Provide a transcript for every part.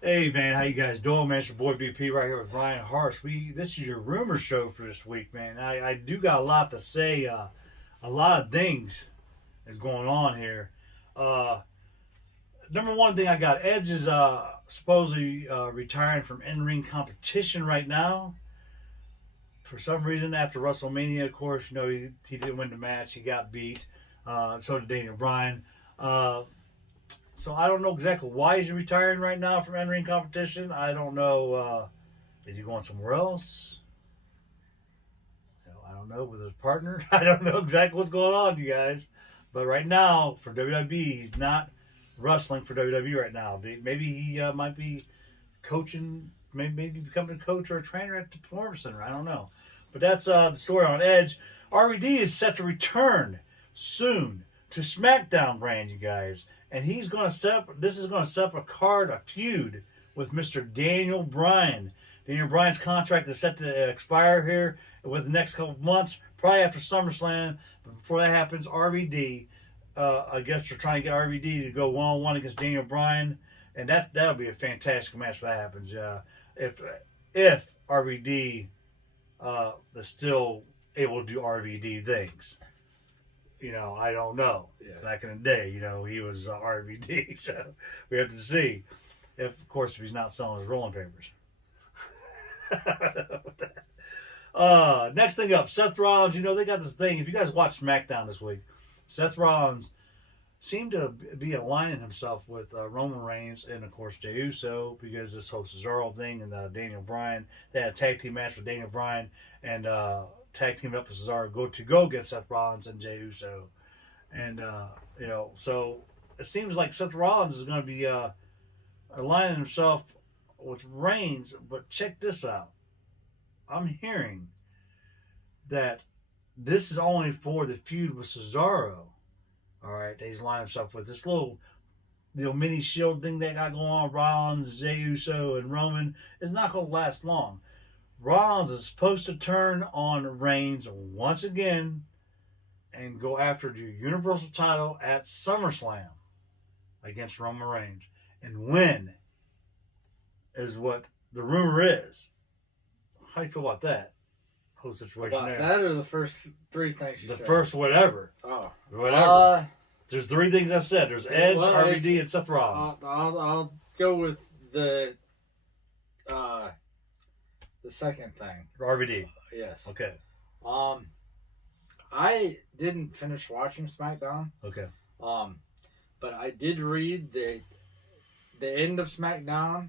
Hey man, how you guys doing, man? It's your boy BP right here with Ryan Harsh. This is your rumor show for this week, man. I do got a lot to say. A lot of things is going on here. Uh, Number one thing I got, Edge is supposedly retiring from in-ring competition right now. For some reason, after WrestleMania, of course, he didn't win the match. He got beat. So did Daniel Bryan. Uh, so I don't know exactly why he's retiring right now from in-ring competition. I don't know. Is he going somewhere else? I don't know, with his partner. I don't know exactly what's going on, you guys. But right now, for WWE, he's not wrestling for WWE right now. Maybe he might be coaching, maybe becoming a coach or a trainer at the Performance Center. I don't know. But that's the story on Edge. RVD is set to return soon to SmackDown brand, you guys. And this is going to set up a feud with Mr. Daniel Bryan. Daniel Bryan's contract is set to expire here within the next couple of months, probably after SummerSlam. But before that happens, RVD, I guess they're trying to get RVD to go one-on-one against Daniel Bryan, and that'll be a fantastic match if that happens. If RVD is still able to do RVD things. I don't know. Yeah. Back in the day, he was RVD, so we have to see. Of course, if he's not selling his rolling papers. Next thing up, Seth Rollins. They got this thing. If you guys watch SmackDown this week, Seth Rollins seemed to be aligning himself with Roman Reigns and, of course, Jey Uso, because this whole Cesaro thing and Daniel Bryan. They had a tag team match with Daniel Bryan and tag teamed up with Cesaro to go against Seth Rollins and Jey Uso. And, so it seems like Seth Rollins is going to be aligning himself with Reigns, but check this out. I'm hearing that this is only for the feud with Cesaro. All right, he's lined himself with this little mini shield thing they got going on. Rollins, Jey Uso, and Roman. It's not going to last long. Rollins is supposed to turn on Reigns once again and go after the Universal title at SummerSlam against Roman Reigns and win, is what the rumor is. How do you feel about that whole situation About there? that or the first three things you The said? first whatever. Oh. Whatever. There's three things I said. There's Edge, RVD, and Seth Rollins. I'll go with the second thing. RVD. Yes. Okay. I didn't finish watching SmackDown. Okay. But I did read that the end of SmackDown,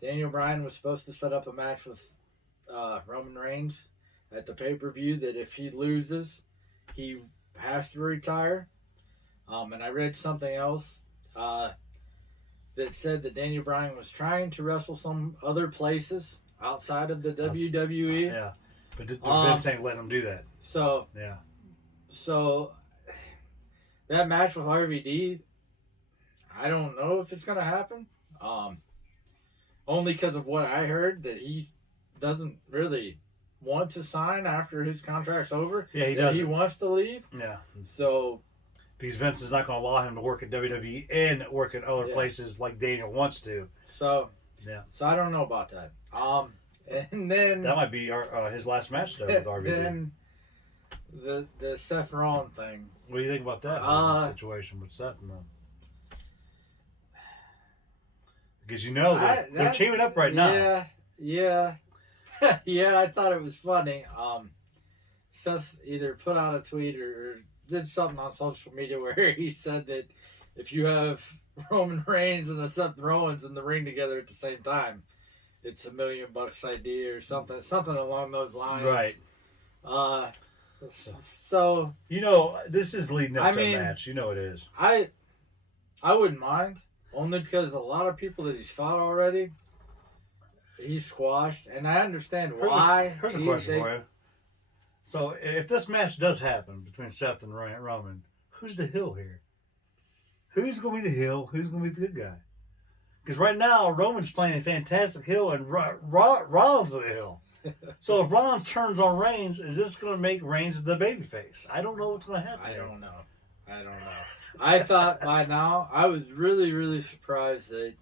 Daniel Bryan was supposed to set up a match with Roman Reigns at the pay-per-view, that if he loses, he has to retire. And I read something else that said that Daniel Bryan was trying to wrestle some other places outside of the WWE. Yeah. But Vince ain't letting him do that. So that match with RVD, I don't know if it's going to happen. Only because of what I heard, that he doesn't really want to sign after his contract's over. Yeah, he does. He wants to leave. Yeah. So, because Vince is not going to allow him to work at WWE and work at other places like Daniel wants to. So I don't know about that. And then that might be his last match though with RVD. Then the Seth Rollins thing. What do you think about that situation with Seth and them? Because they're teaming up right now. Yeah. Yeah, I thought it was funny. Seth either put out a tweet or did something on social media where he said that if you have Roman Reigns and Seth Rollins in the ring together at the same time, it's $1 million idea or something along those lines. Right. So this is leading up to a match. It is. I wouldn't mind, only because a lot of people that he's fought already, he's squashed, and I understand why. Here's a question for you. So if this match does happen between Seth and Roman, who's the heel here? Who's going to be the heel? Who's going to be the good guy? Because right now, Roman's playing a fantastic heel, and Rollins is the heel. So if Rollins turns on Reigns, is this going to make Reigns the babyface? I don't know what's going to happen. I don't know. I thought by now, I was really, really surprised that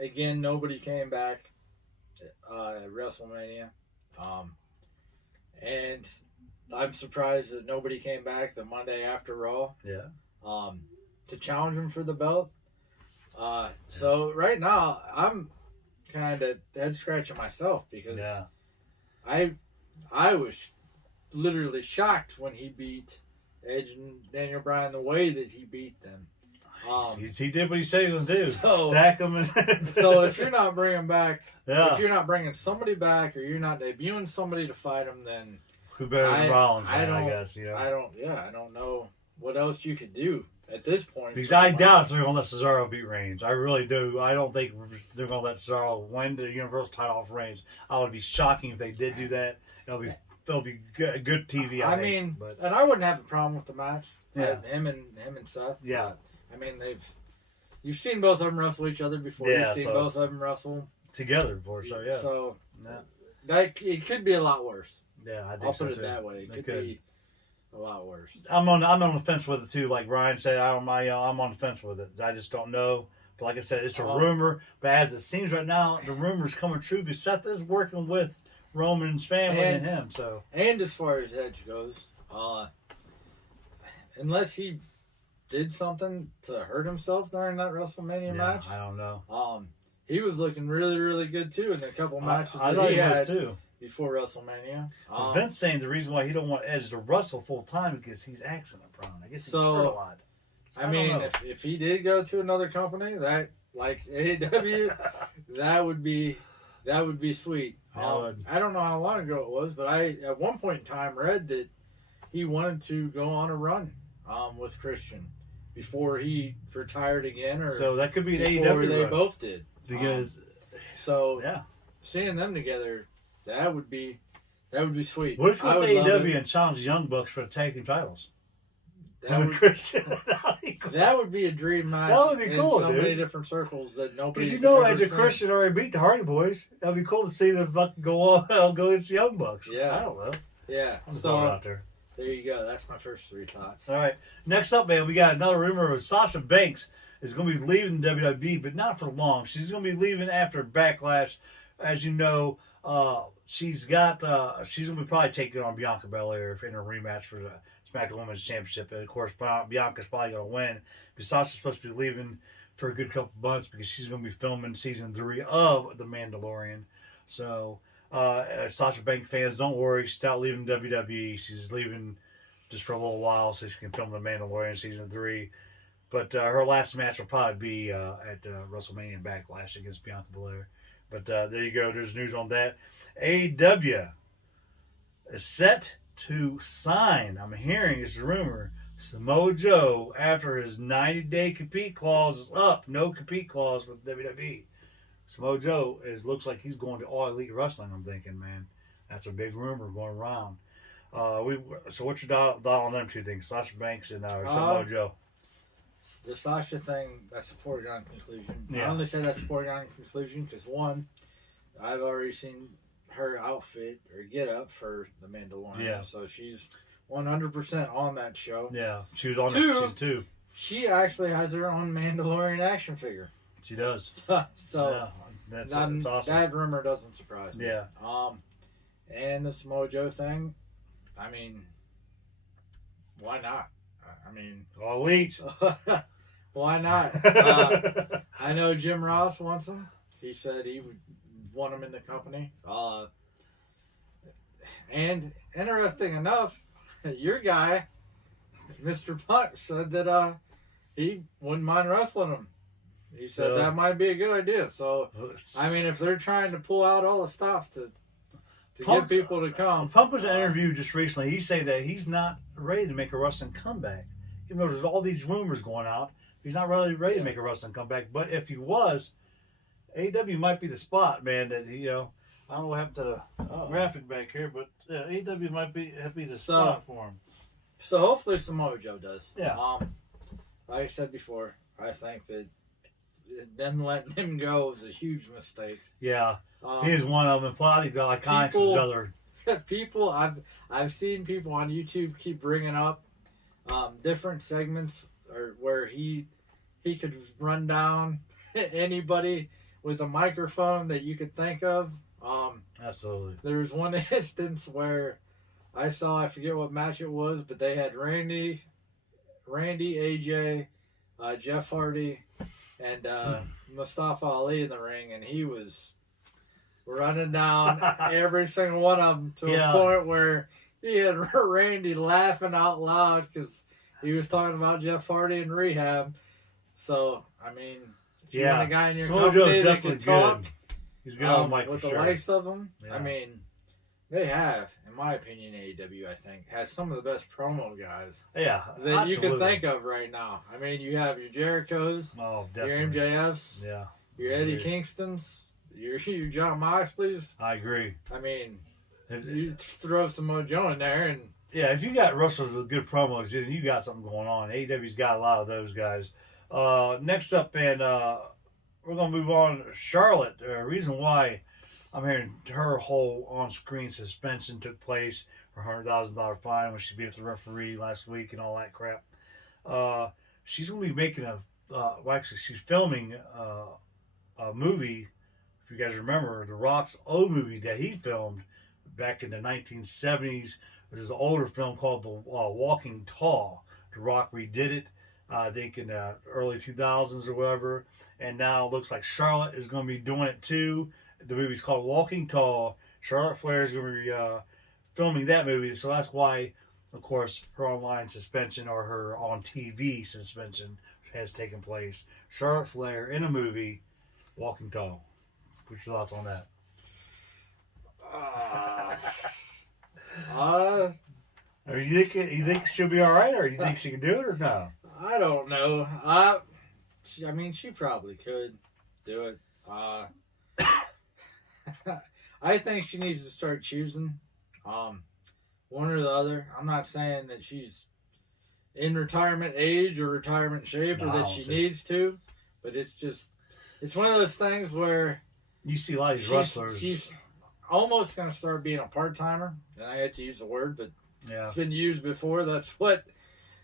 again, nobody came back at WrestleMania. And I'm surprised that nobody came back the Monday after Raw. Yeah. To challenge him for the belt. So right now, I'm kind of head scratching myself because I was literally shocked when he beat Edge and Daniel Bryan the way that he beat them. He did what he said he was going to do. So, stack them. So if you're not bringing back, yeah. if you're not bringing somebody back, or you're not debuting somebody to fight him, then who better than Rollins? I guess. I don't know what else you could do at this point. Because I doubt if they're going to let Cesaro beat Reigns. I really do. I don't think they're going to let Cesaro win the Universal title off Reigns. I would be shocking if they did do that. It'll be good TV. I mean, and I wouldn't have a problem with the match. Yeah. Him and Seth. Yeah. I mean, you've seen both of them wrestle each other before. Yeah, you've seen both of them wrestle together before. So yeah. So that it could be a lot worse. Yeah, I think I'll so put it too. that way. It could be a lot worse. I'm on the fence with it too. Like Ryan said, I'm on the fence with it. I just don't know. But like I said, it's a rumor. But as it seems right now, the rumor's coming true because Seth is working with Roman's family and him. So and as far as Edge goes, unless he did something to hurt himself during that WrestleMania match, I don't know. He was looking really, really good too in a couple matches I that he was had too. Before WrestleMania. Vince saying the reason why he don't want Edge to wrestle full time because he's accident prone. I guess he's hurt a lot. So, I mean, if he did go to another company that like AEW, that would be sweet. I don't know how long ago it was, but I at one point in time read that he wanted to go on a run with Christian before he retired again, or so that could be an AEW they run. both did because seeing them together, that would be sweet. What if you went to AEW and challenged the Young Bucks for the tag team titles? That would be a dream match. That would be cool, in so many different circles that nobody. Because Edge and Christian already beat the Hardy Boys. That'd be cool to see them fucking go against the Young Bucks. Yeah, I don't know. Yeah, I'm so out there. There you go. That's my first three thoughts. All right. Next up, man, we got another rumor of Sasha Banks is going to be leaving WWE, but not for long. She's going to be leaving after Backlash. As you know, she's going to be probably taking on Bianca Belair in a rematch for the SmackDown Women's Championship. And, of course, Bianca's probably going to win. But Sasha's supposed to be leaving for a good couple months because she's going to be filming season 3 of The Mandalorian. So, Sasha Banks fans, don't worry. She's not leaving WWE. She's leaving just for a little while so she can film The Mandalorian season 3. But her last match will probably be at WrestleMania Backlash against Bianca Belair. But there you go. There's news on that. AEW is set to sign, I'm hearing it's a rumor, Samoa Joe after his 90-day compete clause is up. No compete clause with WWE. Samoa Joe looks like he's going to All Elite Wrestling, I'm thinking, man. That's a big rumor going around. So what's your thought on them two things? Sasha Banks and Samoa Joe? The Sasha thing, that's a foregone conclusion. Yeah. I only say that's a foregone conclusion because, one, I've already seen her outfit or get up for The Mandalorian. Yeah. So she's 100% on that show. Yeah, she was on season 2. She actually has her own Mandalorian action figure. She does. So yeah, that's awesome. That rumor doesn't surprise me. Yeah. And the Samoa Joe thing, I mean, why not? I mean, All Elite. Why not? I know Jim Ross wants him. He said he would want him in the company. And interesting enough, your guy, Mr. Punk, said that he wouldn't mind wrestling him. He said that might be a good idea. So, I mean, if they're trying to pull out all the stops to get people to come. Punk was in an interview just recently. He said that he's not ready to make a wrestling comeback. Even though there's all these rumors going out, he's not really ready to make a wrestling comeback. But if he was, AEW might be the spot, man. That I don't know what happened to the graphic back here, but AEW might be the spot for him. So hopefully Samoa Joe does. Yeah. Like I said before, I think that them letting him go was a huge mistake. Yeah, he is one of them. I think the Iconics is the other. People, I've seen people on YouTube keep bringing up different segments or where he could run down anybody with a microphone that you could think of. Absolutely. There was one instance where I saw, I forget what match it was, but they had Randy, AJ, Jeff Hardy, and Mustafa Ali in the ring, and he was running down every single one of them to a point where he had Randy laughing out loud because he was talking about Jeff Hardy in rehab. So, I mean, if you want a guy in your company that can talk, he's good on mic with for the sure. likes of them, Yeah. I mean, they have, in my opinion, AEW, I think, has some of the best promo guys Yeah, that you can think of right now. I mean, you have your Jerichos, your MJFs, your Eddie Kingstons, your John Moxleys. I agree. I mean, you throw some Joe in there, and if you got wrestlers with good promos, you got something going on. AEW's got a lot of those guys. Next up, and we're gonna move on. Charlotte. Reason why I'm hearing her whole on-screen suspension took place, her $100,000 fine when she beat up the referee last week and all that crap. She's gonna be making she's filming a movie. If you guys remember, The Rock's old movie that he filmed back in the 1970s. There's an older film called The Walking Tall. The Rock redid it, I think, in the early 2000s or whatever. And now it looks like Charlotte is going to be doing it too. The movie's called Walking Tall. Charlotte Flair is going to be filming that movie. So that's why, of course, her online suspension or her on TV suspension has taken place. Charlotte Flair in a movie, Walking Tall. What's your thoughts on that? Or you think she'll be all right, or you think she can do it, or no? I don't know. I mean, she probably could do it. I think she needs to start choosing one or the other. I'm not saying that she's in retirement age or retirement shape, or that she needs to, but it's one of those things where you see a lot of these wrestlers. She's almost going to start being a part-timer, and I hate to use the word, but it's been used before. That's what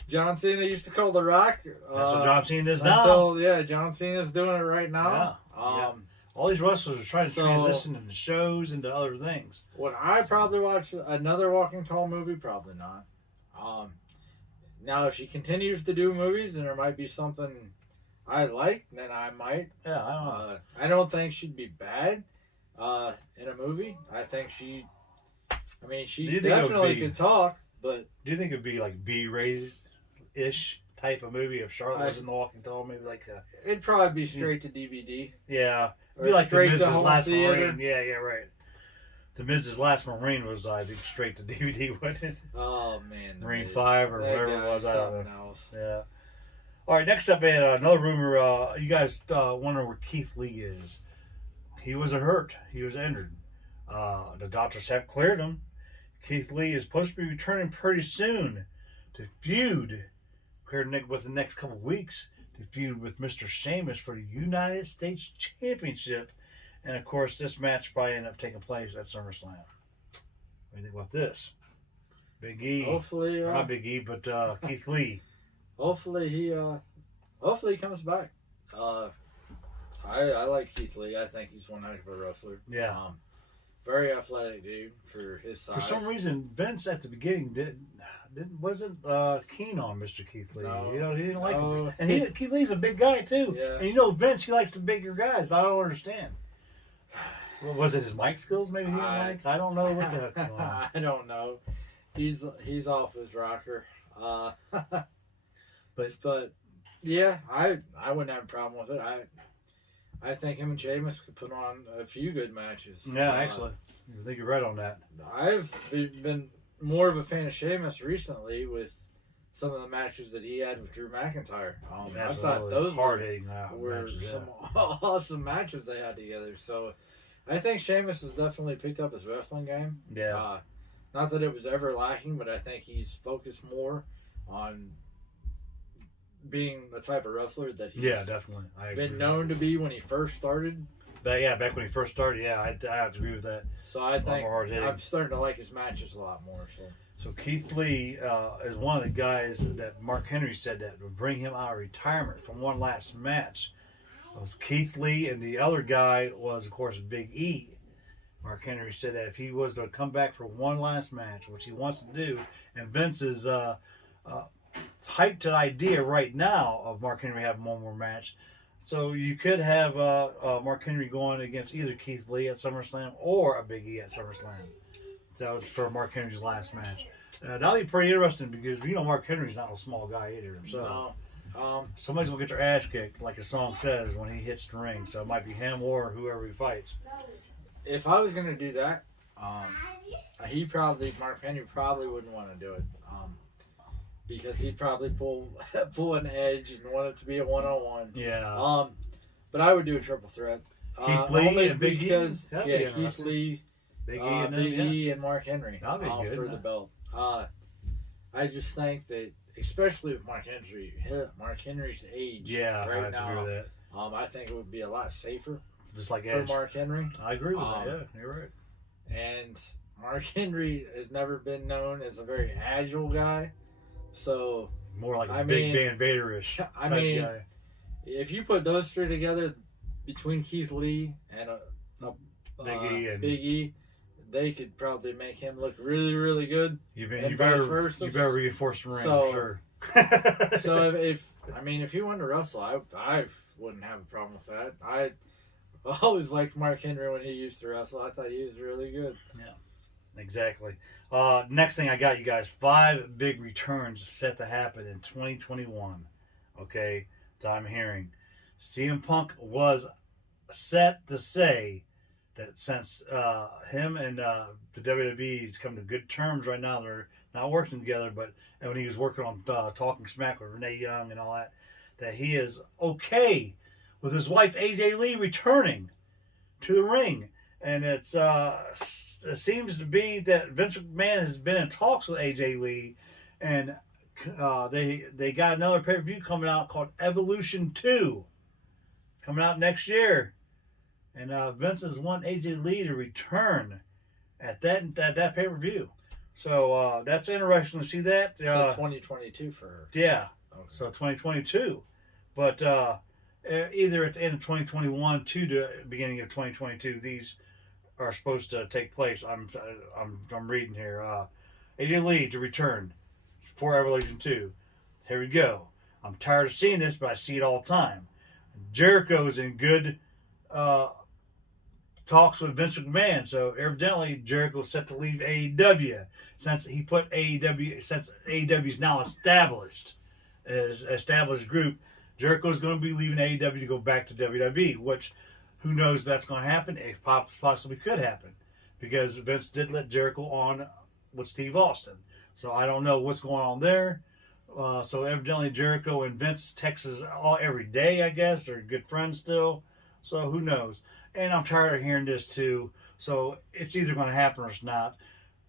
John Cena used to call The Rock. That's what John Cena is now. John Cena's doing it right now. All these wrestlers are trying to transition into shows, into other things. Would I probably watch another Walking Tall movie? Probably not. Now, if she continues to do movies, and there might be something I like, then I might. Yeah, I don't know. I don't think she'd be bad in a movie. I think she definitely could talk, but... Do you think it would be like B-rated-ish type of movie if Charlotte was in The Walking Tall? Maybe like a... It'd probably be straight to DVD. Yeah. Or be like The Miz's Last theater. Marine. Yeah, right. The Miz's Last Marine was, I think, straight to DVD, wasn't it? Oh, man. Marine 5 or whatever it was. I don't know. Else. Yeah. All right, next up, man, another rumor. You guys wonder where Keith Lee is. He wasn't hurt. He was injured. The doctors have cleared him. Keith Lee is supposed to be returning pretty soon to feud here with the next couple of weeks to feud with Mr. Sheamus for the United States Championship. And, of course, this match probably end up taking place at SummerSlam. What do you think about this? Big E. Hopefully. Not Big E, but Keith Lee. Hopefully he comes back. I like Keith Lee. I think he's one heck of a wrestler. Yeah. Very athletic dude for his size. For some reason, Vince at the beginning wasn't keen on Mr. Keith Lee. No. He didn't like him. And Keith Lee's a big guy too. Yeah. And Vince, he likes the bigger guys. I don't understand. Well, was it his mic skills? Maybe he didn't like. I don't know what the heck's going on. I don't know. He's off his rocker. But yeah, I wouldn't have a problem with it. I think him and Sheamus could put on a few good matches. Yeah, actually. I think you're right on that. I've been more of a fan of Sheamus recently with some of the matches that he had with Drew McIntyre. I thought those were some awesome matches they had together. So I think Sheamus has definitely picked up his wrestling game. Yeah. Not that it was ever lacking, but I think he's focused more on being the type of wrestler that he's definitely. been known to be when he first started. But back when he first started, I have to agree with that. So I think I'm starting to like his matches a lot more. So Keith Lee is one of the guys that Mark Henry said that would bring him out of retirement from one last match. It was Keith Lee, and the other guy was, of course, Big E. Mark Henry said that if he was to come back for one last match, which he wants to do, and Vince is hyped to the idea right now of Mark Henry having one more match. So you could have Mark Henry going against either Keith Lee at SummerSlam or a Big E at SummerSlam. So for Mark Henry's last match. That'll be pretty interesting because Mark Henry's not a small guy either. So somebody's gonna get their ass kicked, like the song says, when he hits the ring. So it might be him or whoever he fights. If I was gonna do that, Mark Henry probably wouldn't want to do it, because he'd probably pull an edge and want it to be a 1-on-1. Yeah. But I would do a triple threat. Keith Lee and Big E? Because That'd be Keith Lee, Big E and Big E and Mark Henry That'd be good, for the belt. I just think that, especially with Mark Henry's age, Yeah, right I now, agree with that. I think it would be a lot safer Just like for Edge. Mark Henry. I agree with that. Yeah, you're right. And Mark Henry has never been known as a very agile guy. So, More like a Big Van Vader-ish type guy. if you put those three together, between Keith Lee and Big E, they could probably make him look really, really good. You better reinforce the ring for sure. So if he wanted to wrestle, I wouldn't have a problem with that. I always liked Mark Henry when he used to wrestle. I thought he was really good. Yeah, exactly. Next thing I got, you guys, 5 big returns set to happen in 2021. Okay, that I'm hearing. CM Punk was set to say that since him and the WWE's come to good terms right now, they're not working together, but when he was working on Talking Smack with Renee Young and all that, that he is okay with his wife AJ Lee returning to the ring. And it seems to be that Vince McMahon has been in talks with AJ Lee, and they got another pay-per-view coming out called Evolution 2 coming out next year. And Vince has want AJ Lee to return at that pay-per-view. So that's interesting to see that. So 2022 for her. Yeah. Okay. So 2022. But either at the end of 2021 to the beginning of 2022, these are supposed to take place. I'm reading here. AJ Lee to return for Evolution 2. Here we go. I'm tired of seeing this, but I see it all the time. Jericho's in good talks with Vince McMahon, so evidently Jericho's set to leave AEW since AEW is now established group. Jericho's going to be leaving AEW to go back to WWE, which who knows if that's going to happen. It possibly could happen because Vince did let Jericho on with Steve Austin, so I don't know what's going on there. So evidently Jericho and Vince text every day, I guess. They're good friends still, so who knows. And I'm tired of hearing this too. So it's either going to happen or it's not.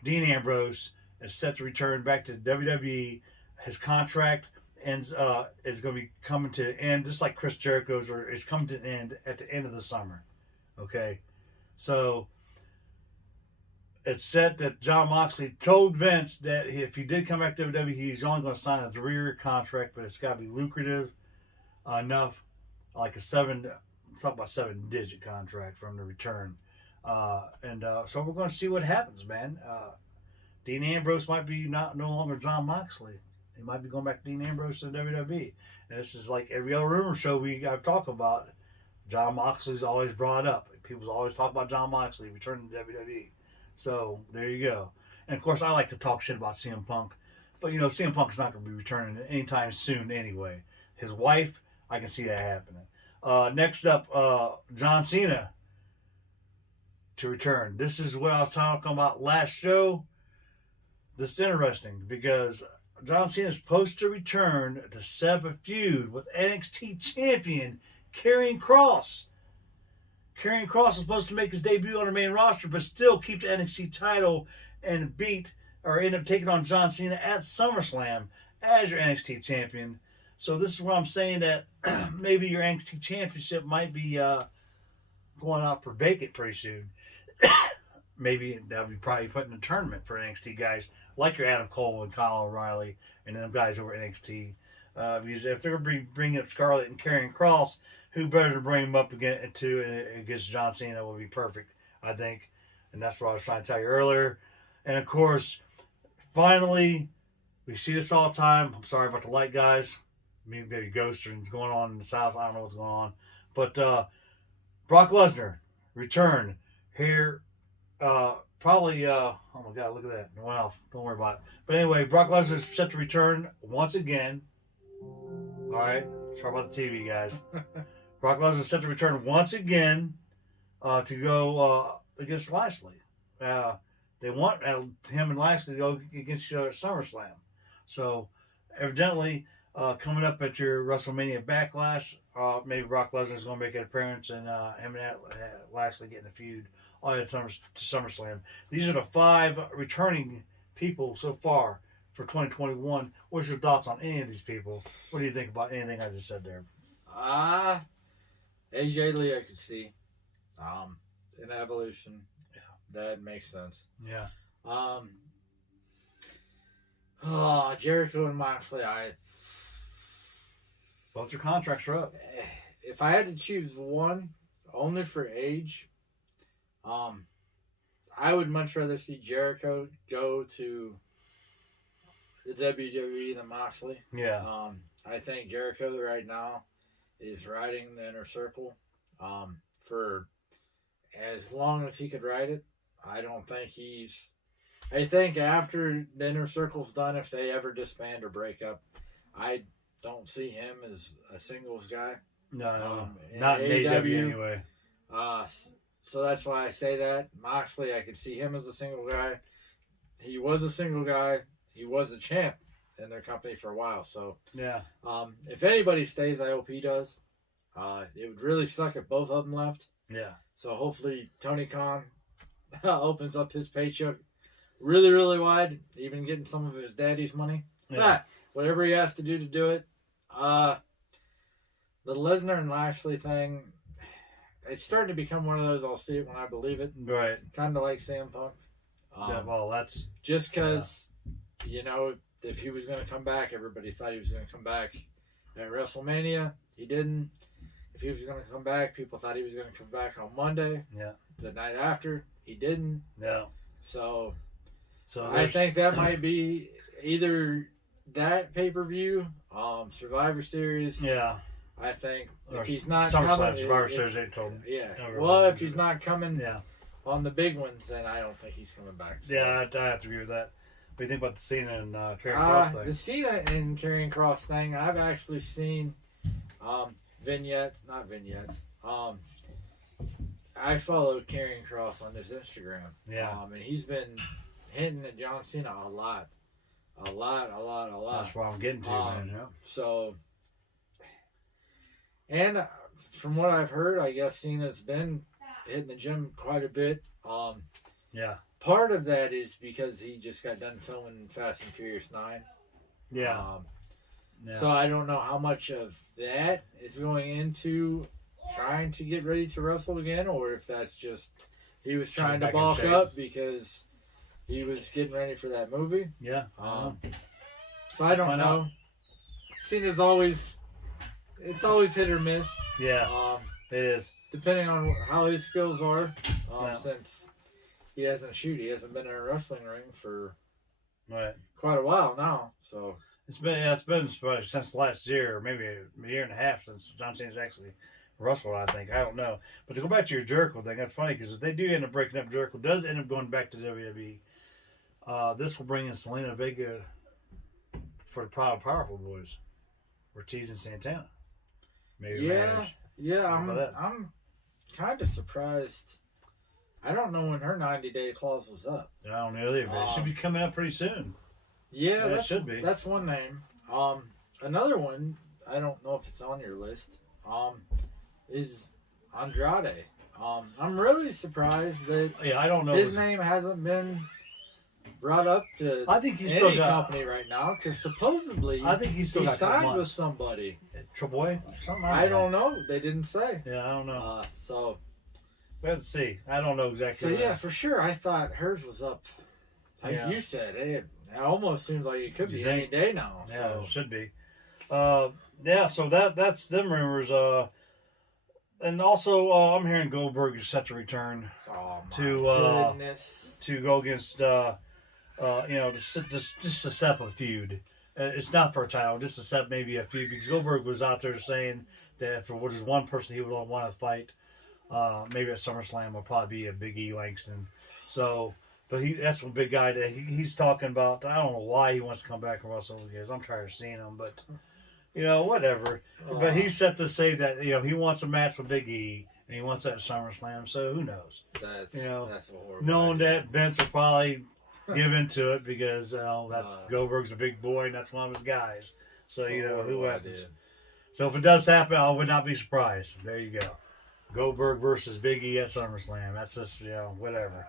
Dean Ambrose is set to return back to WWE. His contract is going to be coming to an end, just like Chris Jericho's, or is coming to an end at the end of the summer. Okay, so it's said that Jon Moxley told Vince that if he did come back to WWE, he's only going to sign a 3-year contract, but it's got to be lucrative enough, like talk about 7-digit contract for him to return. So we're going to see what happens, man. Dean Ambrose might be no longer Jon Moxley. He might be going back to Dean Ambrose to WWE. And this is like every other rumor show I've talked about. Jon Moxley's always brought up. People always talk about Jon Moxley returning to WWE. So there you go. And of course, I like to talk shit about CM Punk. But CM Punk's not going to be returning anytime soon anyway. His wife, I can see that happening. Next up, John Cena to return. This is what I was talking about last show. This is interesting because John Cena is supposed to return to set up a feud with NXT champion Karrion Kross. Karrion Kross is supposed to make his debut on the main roster, but still keep the NXT title and end up taking on John Cena at SummerSlam as your NXT champion. So this is where I'm saying that maybe your NXT championship might be going out for vacant pretty soon. Maybe they'll be probably putting a tournament for NXT guys like your Adam Cole and Kyle O'Reilly and them guys over at NXT. Because if they're going to be bringing up Scarlett and Karrion Kross, who better to bring them up against John Cena would be perfect, I think. And that's what I was trying to tell you earlier. And of course, finally, we see this all the time. I'm sorry about the light, guys. Maybe ghosts are going on in this house. I don't know what's going on. But Brock Lesnar returned here. Probably, oh my God, look at that. It went off. Don't worry about it. But anyway, Brock Lesnar is set to return once again. All right. Sorry about the TV, guys. Brock Lesnar is set to return once again to go against Lashley. They want him and Lashley to go against each other at SummerSlam. So, evidently, coming up at your WrestleMania Backlash, maybe Brock Lesnar is going to make an appearance and him and Lashley getting a feud all the way to SummerSlam. These are the 5 returning people so far for 2021. What's your thoughts on any of these people? What do you think about anything I just said there? AJ Lee I could see. In Evolution. Yeah. That makes sense. Yeah. Jericho and Moxley, Both their contracts are up. if I had to choose one, only for age, I would much rather see Jericho go to the WWE than Moxley. Yeah. I think Jericho right now is riding the inner circle for as long as he could ride it. I think after the inner circle's done, if they ever disband or break up, I don't see him as a singles guy. No, not in AEW anyway. So that's why I say that. Moxley, I could see him as a single guy. He was a single guy. He was a champ in their company for a while. So yeah. If anybody stays, I hope he does. It would really suck if both of them left. Yeah. So hopefully Tony Khan opens up his paycheck really, really wide, even getting some of his daddy's money. Yeah. But whatever he has to do it. The Lesnar and Lashley thing, it's starting to become one of those I'll see it when I believe it. Right. Kind of like CM Punk. Yeah, well, that's... Just because, if he was going to come back, everybody thought he was going to come back at WrestleMania. He didn't. If he was going to come back, people thought he was going to come back on Monday. Yeah. The night after, he didn't. Yeah. So I think that might be either that pay-per-view, Survivor Series. Yeah. I think Or if he's not SummerSlam, coming, Survivor Series, they told him. yeah. Never Well, mind. if he's not coming Yeah. on the big ones, then I don't think he's coming back. So. Yeah, I have to agree with that. What do you think about the Cena and Karrion Kross thing? The Cena and Karrion Kross thing, I've actually seen not vignettes. I follow Karrion Kross on his Instagram. Yeah. And he's been hinting at John Cena a lot. That's what I'm getting to, man. Yeah. So, and from what I've heard, I guess Cena's been hitting the gym quite a bit. Yeah. Part of that is because he just got done filming Fast and Furious 9. Yeah. Yeah. So I don't know how much of that is going into trying to get ready to wrestle again, or if that's just he was trying to Back in bulk shape. up because he was getting ready for that movie. Yeah. So I don't Find know. out. Cena's always hit or miss. Yeah. It is. Depending on how his skills are. Yeah. Since he hasn't been in a wrestling ring for Right. quite a while now. So It's been since last year, or maybe a year and a half since John Cena's actually wrestled, I think. I don't know. But to go back to your Jericho thing, that's funny because if they do end up breaking up, Jericho does end up going back to WWE. This will bring in Selena Vega for the Proud and Powerful Boys. Ortiz and Santana. Maybe manage. yeah, How about that? I'm kind of surprised. I don't know when her 90-day clause was up. I don't know either, but it should be coming up pretty soon. Yeah, it should be. That's one name. Another one, I don't know if it's on your list, is Andrade. I'm really surprised that Yeah, I don't know. his name hasn't been brought up to I think he's any still got. company right now because supposedly I think he's still he got a couple signed with months. somebody. Triple A? Something like I that. don't know. They didn't say. Yeah, I don't know. So We have to see. I don't know exactly. yeah, for sure. I thought hers was up. Like Yeah. you said, it almost seems like it could You be think? any day now. Yeah, So it should be. Yeah, so that's them rumors. And also I'm hearing Goldberg is set to return Oh my to goodness. to go against just to set up a feud. It's not for a title, just to set maybe a feud because Goldberg was out there saying that if there was one person he would want to fight, maybe at SummerSlam would probably be a Big E Langston. So, but that's a big guy that he's talking about. I don't know why he wants to come back and wrestle because I'm tired of seeing him, but whatever. But he's set to say that he wants a match with Big E and he wants that at SummerSlam. So who knows? That's a horrible Knowing idea. that Vince will probably give into it because that's Goldberg's a big boy and that's one of his guys. So It's a who horrible happens? idea. So if it does happen, I would not be surprised. There you go. Goldberg versus Big E at SummerSlam. That's just whatever.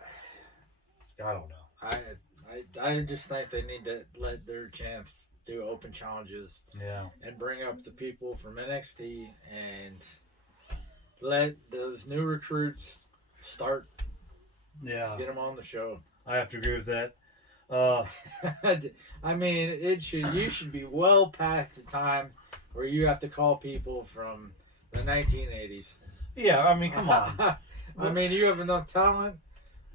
I don't know. I just think they need to let their chance do open challenges Yeah. and bring up the people from NXT and let those new recruits start. Yeah. Get them on the show. I have to agree with that. I mean, you should be well past the time where you have to call people from the 1980s. Yeah, I mean, come on. I mean, you have enough talent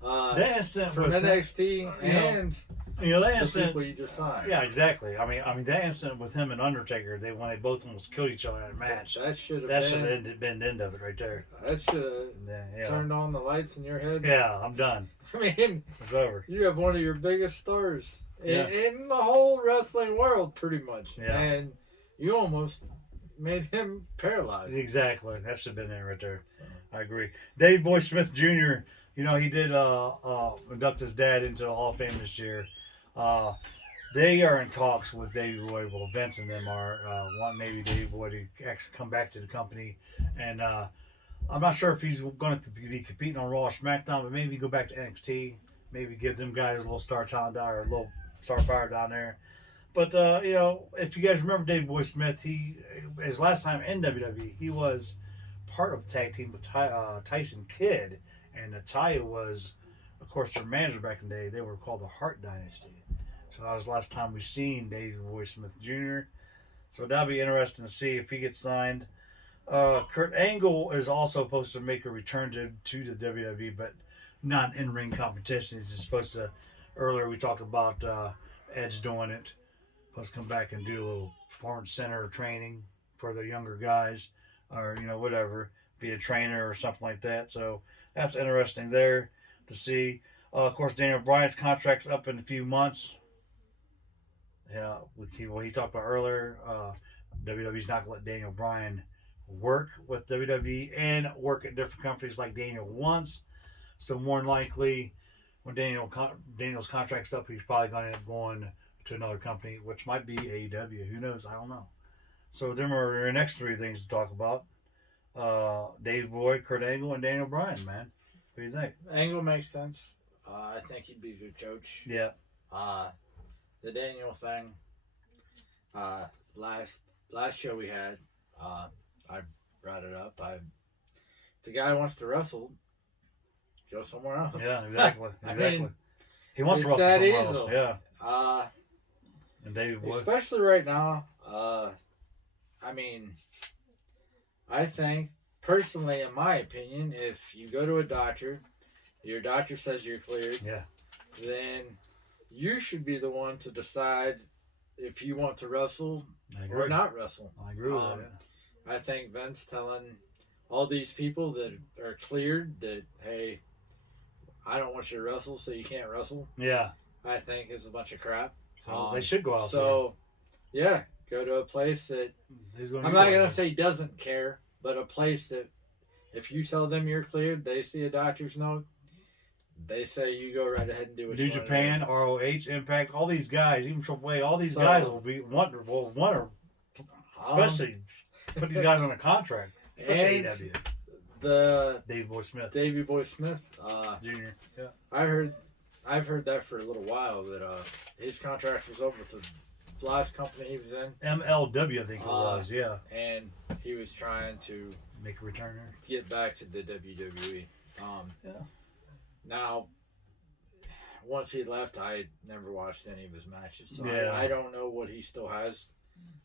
That incident from with NXT and that the incident. people you just signed. Yeah, exactly. I mean that incident with him and Undertaker, when they both almost killed each other in a match. That should That have should been. have been the end of it right there. That should have Yeah. turned on the lights in your head. Yeah, I'm done. I mean, It's over. you have one of your biggest stars Yeah. in the whole wrestling world, pretty much. Yeah. And you almost made him paralyzed. Exactly. That should have been there right there. So, I agree. Dave Boy Smith Jr., he did induct his dad into the Hall of Fame this year. They are in talks with Davey Boy. Well, Vince and them are want maybe Davey Boy to actually come back to the company. And I'm not sure if he's going to be competing on Raw or SmackDown, but maybe go back to NXT. Maybe give them guys a little star talent down or a little star power down there. But if you guys remember Dave Boy Smith, his last time in WWE, he was part of the tag team with Tyson Kidd, and Natalya was, of course, their manager back in the day. They were called the Hart Dynasty. So that was the last time we've seen Dave Boy Smith Jr. So that'll be interesting to see if he gets signed. Kurt Angle is also supposed to make a return to the WWE, but not in-ring competition. He's just supposed to. Earlier we talked about Edge doing it. Supposed to come back and do a little performance center training for the younger guys, or whatever, be a trainer or something like that. So that's interesting there to see. Of course, Daniel Bryan's contract's up in a few months. Yeah, what he talked about earlier. WWE's not gonna let Daniel Bryan work with WWE and work at different companies like Daniel wants. So more than likely, when Daniel's contract's up, he's probably going to end up going to another company, which might be AEW. Who knows? I don't know. So them are our next three things to talk about. Dave Boy, Kurt Angle, and Daniel Bryan, man. What do you think? Angle makes sense. I think he'd be a good coach. Yeah. The Daniel thing. Last show we had, I brought it up. If the guy wants to wrestle, go somewhere else. Yeah, exactly. I Exactly. mean, He wants to it's wrestle that somewhere else. easy. Yeah. And Dave Boy. Especially right now. I mean, I think, personally, in my opinion, if you go to a doctor, your doctor says you're cleared, Yeah. then you should be the one to decide if you want to wrestle I agree. or not wrestle. I agree with that. I think Vince telling all these people that are cleared that, hey, I don't want you to wrestle, so you can't wrestle, Yeah. I think is a bunch of crap. So they should go out. So, yeah, go to a place that I'm not going to say doesn't care, but a place that if you tell them you're cleared, they see a doctor's note, they say you go right ahead and do what New you want Japan, to do. ROH, Impact, all these guys, even AAA, all these So- guys will be especially put these guys on a contract, especially and AEW. The Dave Boy Smith Davey Boy Smith, Jr. Yeah. I've heard that for a little while that his contract was up with the last company he was in, MLW, I think it was. Yeah. and he was trying to Make a return there. get back to the WWE. Yeah. Now, once he left, I never watched any of his matches, so Yeah. I don't know what he still has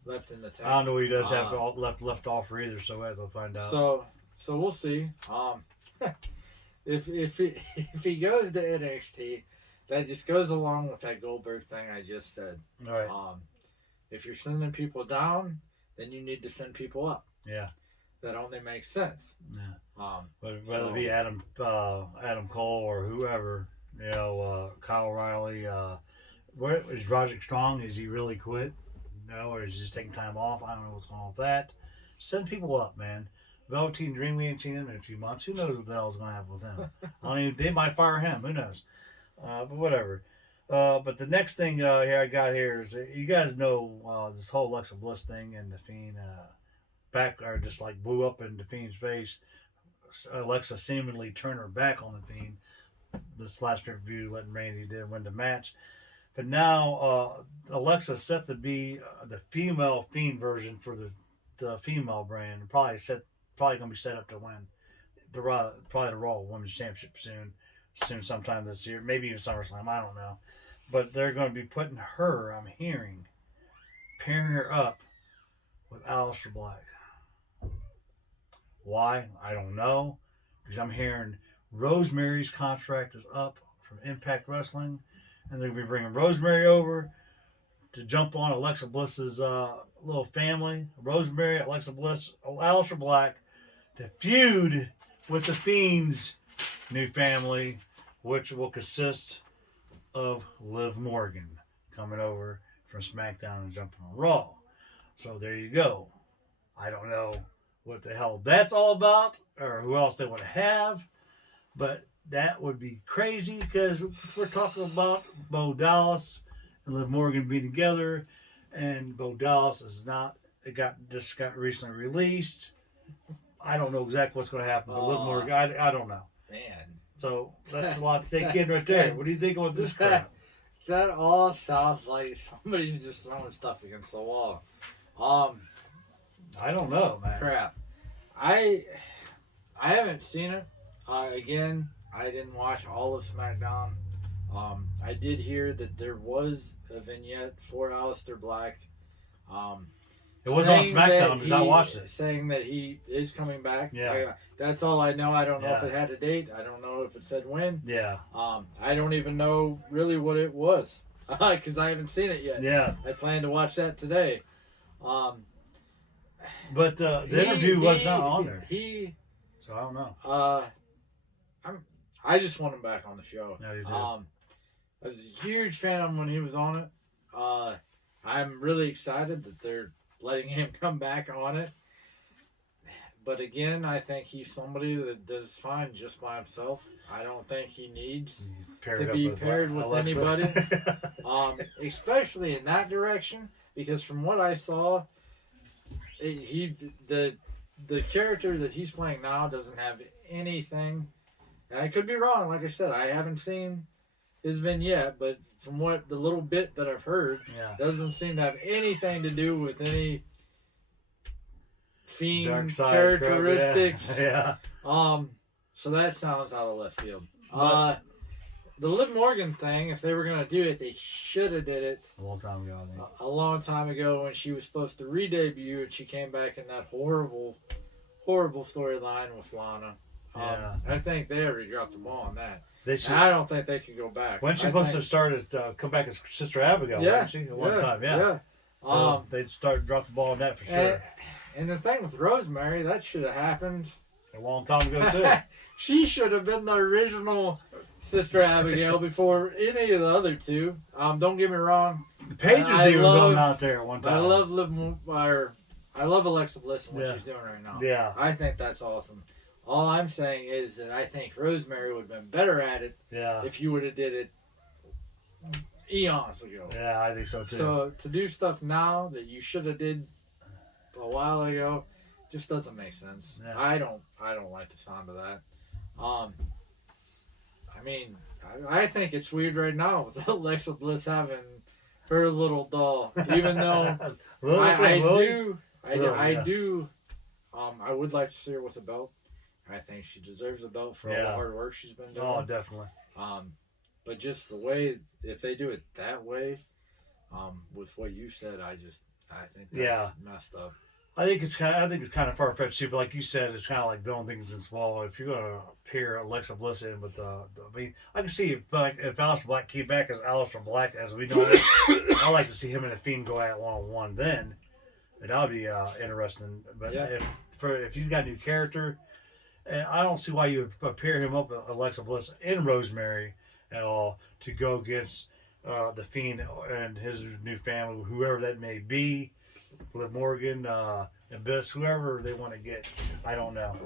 left in the tank. I don't know what he does have left off for either, so we have to find out. So we'll see. If he goes to NXT, that just goes along with that Goldberg thing I just said. All right. If you're sending people down, then you need to send people up. Yeah. That only makes sense. Yeah. But whether it be Adam Cole or whoever, Kyle O'Reilly, where is Roderick Strong? Is he really quit? No, or is he just taking time off? I don't know what's going on with that. Send people up, man. Velveteen Dream, we ain't seen him in a few months. Who knows what the hell's going to happen with him? They might fire him. Who knows? But whatever. But the next thing here I got here is you guys know this whole Alexa Bliss thing and the Fiend back or just like blew up in the Fiend's face. Alexa seemingly turned her back on the Fiend. This last pay-per-view, letting Randy did win the match. But now Alexa set to be the female Fiend version for the female brand. Probably going to be set up to win the Raw Women's Championship soon sometime this year, maybe even SummerSlam, I don't know. But they're going to be putting her, I'm hearing, pairing her up with Aleister Black. Why? I don't know. Because I'm hearing Rosemary's contract is up from Impact Wrestling, and they're going to be bringing Rosemary over to jump on Alexa Bliss's little family. Rosemary, Alexa Bliss, Aleister Black, to feud with the Fiend's new family, which will consist of Liv Morgan coming over from SmackDown and jumping on Raw. So there you go. I don't know what the hell that's all about or who else they want to have, but that would be crazy because we're talking about Bo Dallas and Liv Morgan being together, and Bo Dallas just got recently released. I don't know exactly what's going to happen, but Liv Morgan, I don't know. Man. So that's a lot to take in right there. What do you think about this crap? That all sounds like somebody's just throwing stuff against the wall. I don't know, man. Crap. I haven't seen it. Again, I didn't watch all of SmackDown. I did hear that there was a vignette for Aleister Black. It was on SmackDown because I watched it. Saying that he is coming back. Yeah. That's all I know. I don't know if it had a date. I don't know if it said when. Yeah. I don't even know really what it was because I haven't seen it yet. Yeah. I plan to watch that today. But the interview was not on there. So I don't know. I just want him back on the show. Yeah, you do. I was a huge fan of him when he was on it. I'm really excited that they're letting him come back on it. But again, I think he's somebody that does fine just by himself. I don't think he needs to be paired with anybody, especially in that direction. Because from what I saw, the character that he's playing now doesn't have anything. And I could be wrong. Like I said, I haven't seen his vignette, but from what the little bit that I've heard, doesn't seem to have anything to do with any Fiend characteristics. Yeah. So that sounds out of left field. The Liv Morgan thing, if they were going to do it, they should have did it a long time ago, I think. A long time ago when she was supposed to re-debut and she came back in that horrible storyline with Lana. I think they already dropped the ball on that. I don't think they can go back. When she supposed to start come back as Sister Abigail, wasn't she? At one time, yeah. So they dropped the ball on that for sure. And the thing with Rosemary, that should have happened a long time ago too. She should have been the original Sister Abigail before any of the other two. Don't get me wrong. The Paige was even going out there at one time. I love Alexa Bliss and what she's doing right now. Yeah. I think that's awesome. All I'm saying is that I think Rosemary would have been better at it if you would have did it eons ago. Yeah, I think so too. So to do stuff now that you should have did a while ago just doesn't make sense. Yeah. I don't like the sound of that. I mean, I think it's weird right now with Alexa Bliss having her little doll, even though I would like to see her with a belt. I think she deserves a belt for all the hard work she's been doing. Oh, definitely. But just the way, if they do it that way, with what you said, I think that's messed up. I think it's kind of far fetched too. But like you said, it's kind of like throwing things in small. If you're gonna pair Alexa Bliss in with I mean, I can see if Aleister Black came back as Aleister Black as we know it. I like to see him and the Fiend go at 1-on-1. Then that would be interesting. But if he's got a new character, and I don't see why you would pair him up with Alexa Bliss and Rosemary at all to go against the Fiend and his new family, whoever that may be. Liv Morgan, Abyss, whoever they want to get. I don't know.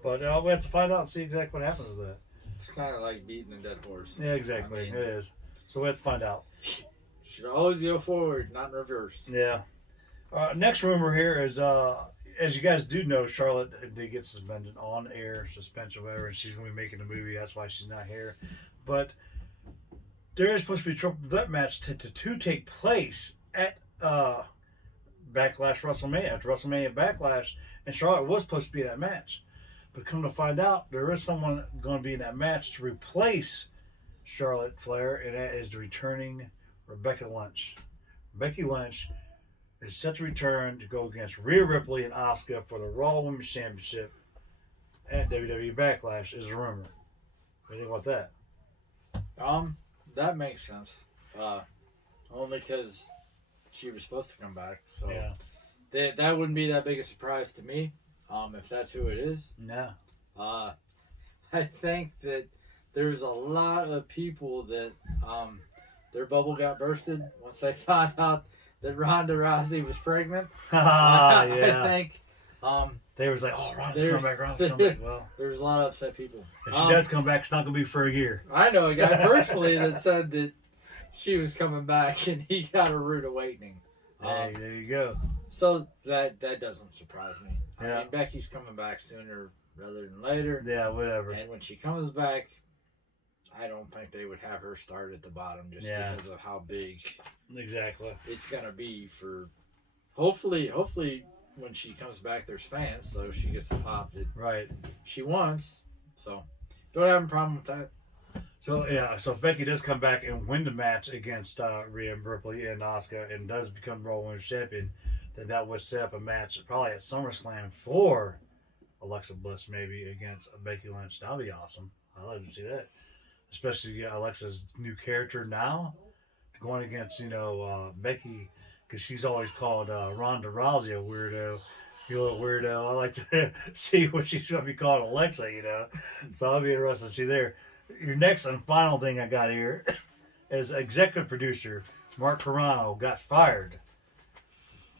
But we have to find out and see exactly what happens with that. It's kind of like beating a dead horse. Yeah, exactly. I mean, it is. So we have to find out. Should always go forward, not in reverse. Yeah. Next rumor here is, as you guys do know, Charlotte did get suspended on air, suspension, whatever, and she's going to be making a movie. That's why she's not here. But there is supposed to be a triple threat match to take place at Backlash WrestleMania, after WrestleMania Backlash, and Charlotte was supposed to be in that match. But come to find out, there is someone going to be in that match to replace Charlotte Flair, and that is the returning Rebecca Lynch. Becky Lynch is set to return to go against Rhea Ripley and Asuka for the Raw Women's Championship at WWE Backlash, is a rumor. What do you think about that? That makes sense. Only because she was supposed to come back, so that wouldn't be that big a surprise to me. If that's who it is. No. I think that there's a lot of people that their bubble got bursted once they found out that Ronda Rousey was pregnant. I think they was like, "Oh, Ronda's coming back. Ronda's coming back." Well, there's a lot of upset people. If she does come back, it's not going to be for a year. I know a guy personally that said that she was coming back, and he got a rude awakening. Hey, there you go. So that doesn't surprise me. Yeah. I mean, Becky's coming back sooner rather than later. Yeah, whatever. And when she comes back, I don't think they would have her start at the bottom just because of how big exactly it's gonna be for. Hopefully, when she comes back, there's fans, so she gets the pop that she wants. So don't have a problem with that. So so if Becky does come back and win the match against Rhea Ripley and Asuka and does become Raw Women's Champion, then that would set up a match probably at SummerSlam for Alexa Bliss maybe against Becky Lynch. That would be awesome. I'd love to see that. Especially Alexa's new character now, going against, Becky, because she's always called Ronda Rousey a weirdo. You little weirdo. I like to see what she's going to be called Alexa, So I'll be interested to see there. Your next and final thing I got here is executive producer Mark Carrano got fired.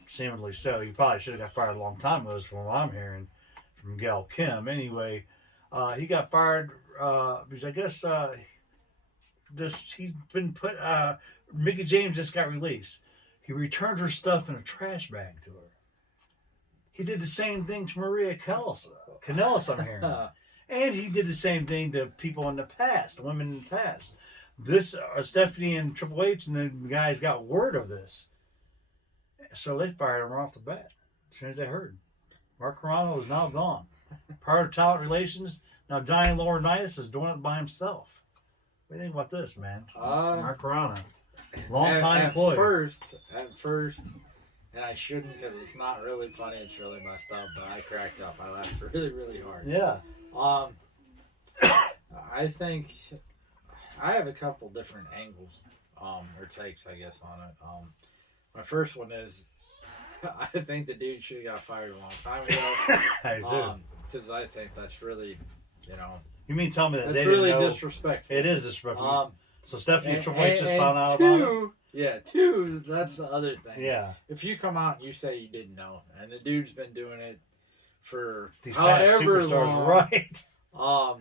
Seemingly so. He probably should have got fired a long time ago, from what I'm hearing from Gail Kim. Anyway, he got fired because I guess he's been put. Mickie James just got released. He returned her stuff in a trash bag to her. He did the same thing to Maria Kanellis, I'm hearing. And he did the same thing to people in the past, women in the past. This Stephanie and Triple H and the guys got word of this. So they fired him right off the bat as soon as they heard. Mark Carrano is now gone. Part of talent relations. Now Johnny Laurinaitis is doing it by himself. What do you think about this, man? Mark Carrano. Long-time employee. At first, and I shouldn't because it's not really funny, it's really messed up, but I cracked up. I laughed really, really hard. Yeah. I think I have a couple different angles, or takes, I guess, on it. My first one is I think the dude should have got fired a long time ago. I do. Because I think that's really, You mean tell me that that's they really didn't know? disrespectful. It is disrespectful. So Stephanie and Triple H just and found out about it? Yeah, that's the other thing. Yeah. If you come out and you say you didn't know, and the dude's been doing it for These past however superstars, long,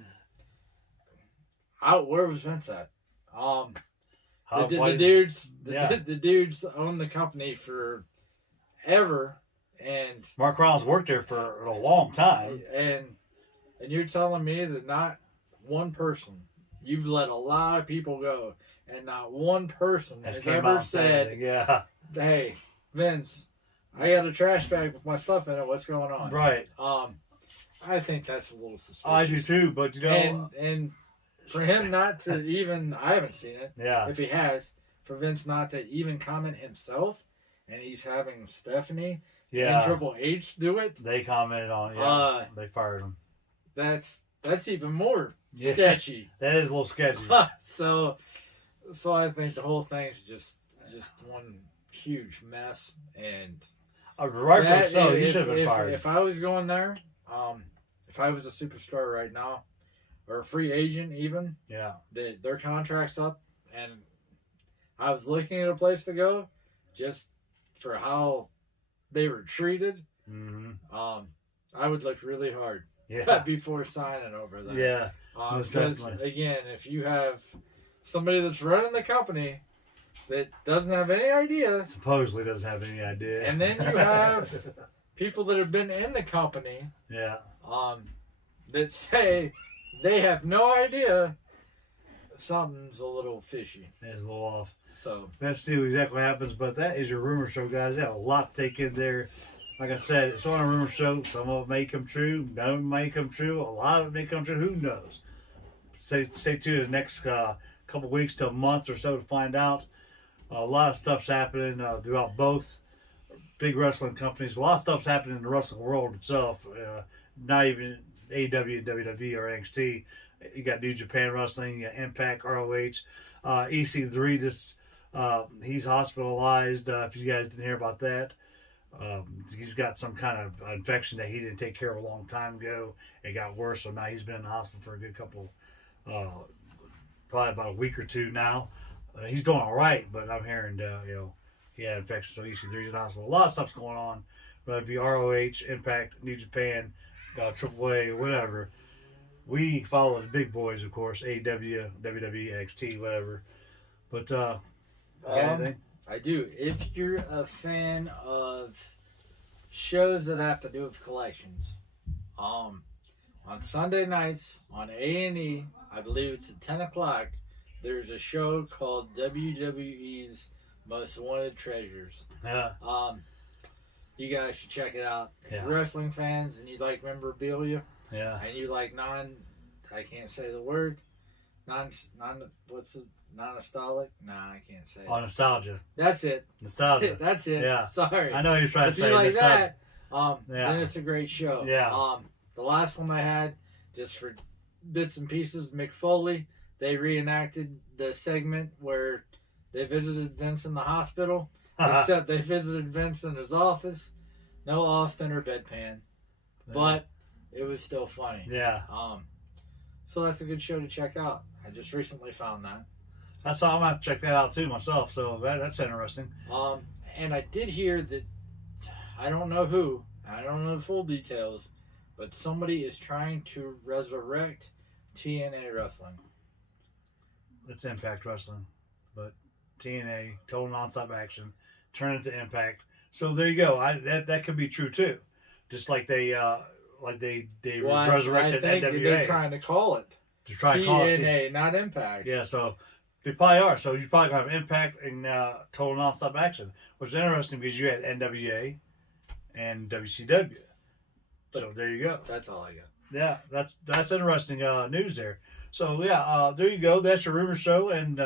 right? Where was Vince at? The dudes own the company for ever, and Mark Carrano's worked there for a long time, and you're telling me that not one person, you've let a lot of people go, and not one person has ever said, "Hey, Vince, I got a trash bag with my stuff in it. What's going on?" Right. I think that's a little suspicious. I do too, but and for him not to even, I haven't seen it. Yeah. If he has, for Vince not to even comment himself and he's having Stephanie and Yeah. Triple H do it. They commented on it. Yeah. They fired him. That's even more Yeah. sketchy. That is a little sketchy. so I think the whole thing's just one huge mess. And Rightfully so. You should have been if, fired. if I was going there, if I was a superstar right now, or a free agent even, Yeah. their contract's up, and I was looking at a place to go, just for how they were treated, Mm-hmm. I would look really hard Yeah. before signing over there. Yeah. Most Because definitely. again, if you have somebody that's running the company that doesn't have any idea, Supposedly doesn't have any idea. and then you have people that have been in the company, yeah. that say they have no idea, something's a little fishy. It's a little off. So Let's see exactly what happens, but that is your rumor show, guys. They have a lot to take in there. Like I said, it's on a rumor show. Some of it may come true. None of it may come true. A lot of it may come true. Who knows? Stay tuned the next couple weeks to a month or so to find out. A lot of stuff's happening throughout both big wrestling companies. A lot of stuff's happening in the wrestling world itself. Not even AEW, WWE, or NXT. You got New Japan Wrestling, you got Impact, ROH. EC3 just he's hospitalized. If you guys didn't hear about that, he's got some kind of infection that he didn't take care of a long time ago. It got worse, so now he's been in the hospital for a good couple, probably about a week or two now. He's doing all right, but I'm hearing he had infection, so EC3's in the hospital. A lot of stuff's going on, whether it be ROH, Impact, New Japan, AAA, whatever. We follow the big boys, of course, AEW, WWE, NXT, whatever. But, you got anything? I do. If you're a fan of shows that have to do with collections, on Sunday nights on A&E, I believe it's at 10 o'clock, there's a show called WWE's Most Wanted Treasures. Yeah. You guys should check it out. If Yeah. you're wrestling fans and you like memorabilia, Yeah. and you like I can't say the word, non-nostalgic? Nah, I can't say it. Oh, nostalgia. That's it. Nostalgia. That's it. Yeah. Sorry. I know you're trying to If say you like nostalgia. that, Yeah. then it's a great show. Yeah. The last one I had, just for bits and pieces, Mick Foley, they reenacted the segment where they visited Vince in the hospital, except they visited Vince in his office. No Austin or bedpan, but it was still funny. Yeah. So that's a good show to check out. I just recently found that. That's all. I'm going to have to check that out too myself, so that's interesting. And I did hear that, I don't know who, I don't know the full details, but somebody is trying to resurrect TNA wrestling. It's Impact Wrestling, but TNA, Total Nonstop Action, turn it to Impact. So there you go. That could be true too. Just like they resurrected I think NWA. they're trying to call it to try and call it TNA, not Impact. Yeah, so they probably are. So you probably gonna have Impact and Total Nonstop Action, which is interesting because you had NWA and WCW. So there you go. That's all I got. Yeah, that's interesting news there. So yeah, there you go. That's your rumor show. And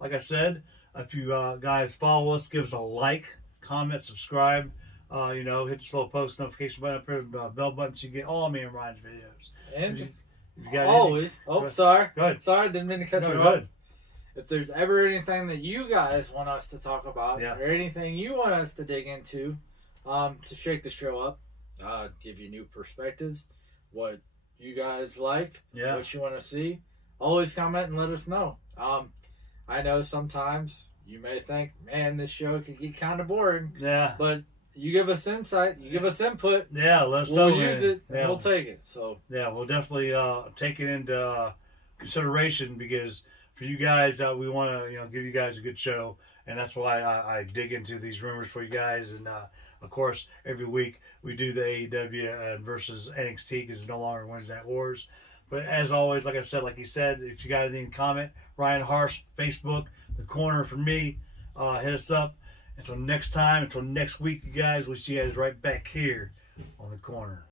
like I said, if you guys follow us, give us a like, comment, subscribe. Hit the slow post notification button, put the bell button so you get all me and Ryan's videos. And If you got always. Go- Sorry. Go ahead. Sorry, didn't mean to cut No, you go off. ahead. If there's ever anything that you guys want us to talk about, Yeah. or anything you want us to dig into, to shake the show up, give you new perspectives, what you guys like, Yeah. what you want to see, always comment and let us know. I know sometimes you may think, man, this show could get kind of boring, Yeah. but you give us insight, you give us input, Yeah, let's we'll know. use man. it, and Yeah. we'll take it. So Yeah, we'll definitely take it into consideration because for you guys, we want to give you guys a good show, and that's why I dig into these rumors for you guys. And of course, every week we do the AEW versus NXT because it's no longer Wednesday Night Wars. But as always, like I said, like he said, if you got anything, comment. Ryan Harsh, Facebook, The Corner for me. Hit us up. Until next time, until next week, you guys. We'll see you guys right back here on The Corner.